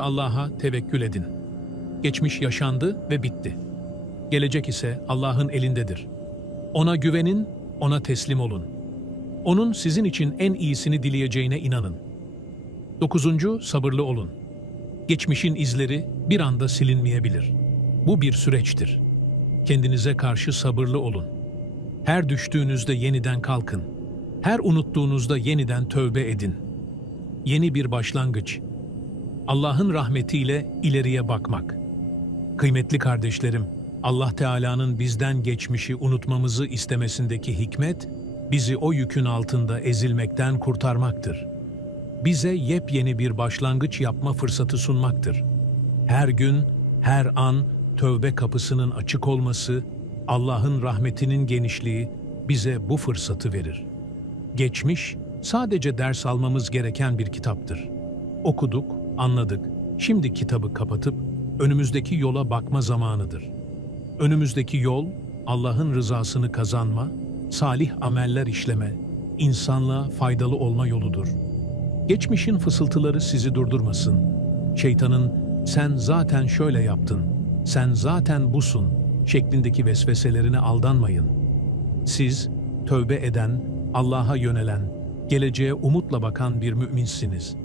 Allah'a tevekkül edin. Geçmiş yaşandı ve bitti. Gelecek ise Allah'ın elindedir. Ona güvenin, ona teslim olun. Onun sizin için en iyisini dileyeceğine inanın. Dokuzuncu, sabırlı olun. Geçmişin izleri bir anda silinmeyebilir. Bu bir süreçtir. Kendinize karşı sabırlı olun. Her düştüğünüzde yeniden kalkın. Her unuttuğunuzda yeniden tövbe edin. Yeni bir başlangıç. Allah'ın rahmetiyle ileriye bakmak. Kıymetli kardeşlerim, Allah Teala'nın bizden geçmişi unutmamızı istemesindeki hikmet, bizi o yükün altında ezilmekten kurtarmaktır. Bize yepyeni bir başlangıç yapma fırsatı sunmaktır. Her gün, her an tövbe kapısının açık olması, Allah'ın rahmetinin genişliği bize bu fırsatı verir. Geçmiş, sadece ders almamız gereken bir kitaptır. Okuduk, anladık. Şimdi kitabı kapatıp önümüzdeki yola bakma zamanıdır. Önümüzdeki yol, Allah'ın rızasını kazanma, salih ameller işleme, insanlığa faydalı olma yoludur. Geçmişin fısıltıları sizi durdurmasın. Şeytanın sen zaten şöyle yaptın, sen zaten busun şeklindeki vesveselerine aldanmayın. Siz tövbe eden, Allah'a yönelen, geleceğe umutla bakan bir müminsiniz.